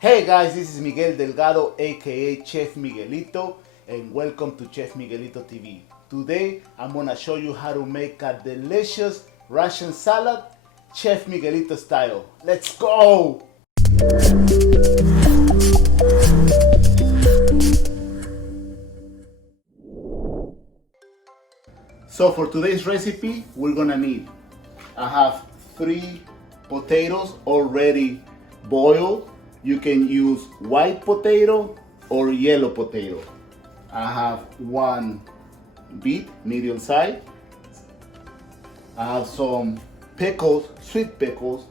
Hey guys, this is Miguel Delgado, aka Chef Miguelito, and welcome to Chef Miguelito TV. Today I'm gonna show you how to make a delicious Russian salad, Chef Miguelito style. Let's go! So for today's recipe, we're gonna need, I have 3 potatoes already boiled. You can use white potato or yellow potato. I have 1 beet, medium size. I have some pickles, sweet pickles,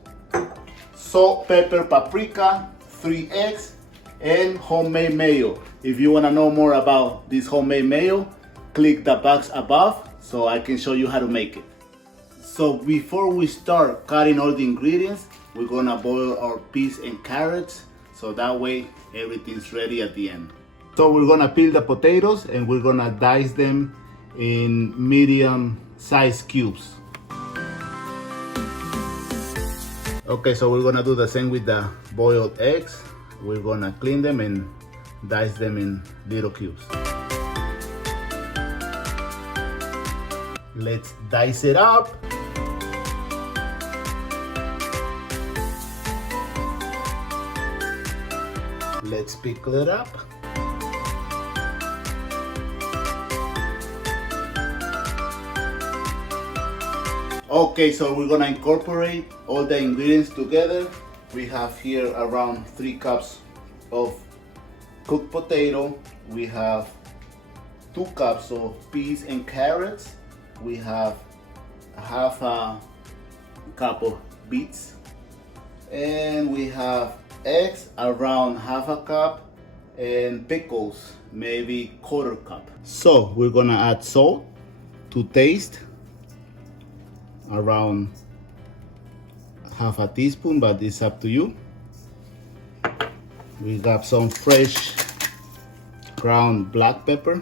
salt, pepper, paprika, 3 eggs, and homemade mayo. If you want to know more about this homemade mayo, click the box above so I can show you how to make it. So before we start cutting all the ingredients, we're gonna boil our peas and carrots so that way everything's ready at the end. So we're gonna peel the potatoes and we're gonna dice them in medium size cubes. Okay, so we're gonna do the same with the boiled eggs. We're gonna clean them and dice them in little cubes. Let's dice it up. Let's pickle it up. Okay, so we're gonna incorporate all the ingredients together. We have here around 3 cups of cooked potato. We have 2 cups of peas and carrots. We have half a cup of beets. And we have eggs, around half a cup, and pickles, maybe 1/4 cup. So we're gonna add salt to taste, around half a teaspoon, but it's up to you. We got some fresh ground black pepper,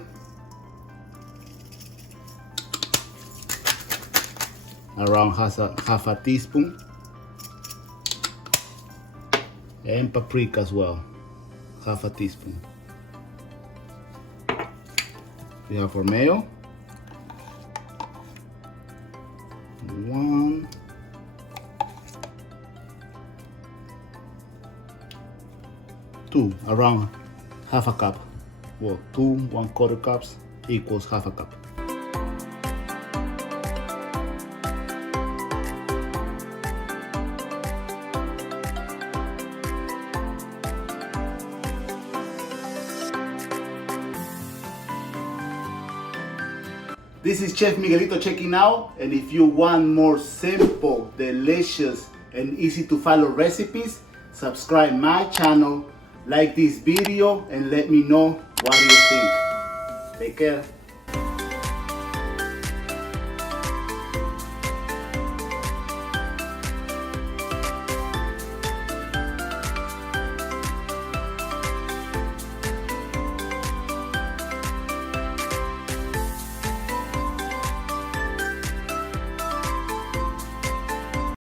around half a teaspoon, and paprika as well, half a teaspoon. We have our mayo, 1, 2, around half a cup. Well, 2 1/4 cups equals half a cup. This is Chef Miguelito checking out, and if you want more simple, delicious, and easy to follow recipes, subscribe my channel, like this video, and let me know what you think. Take care.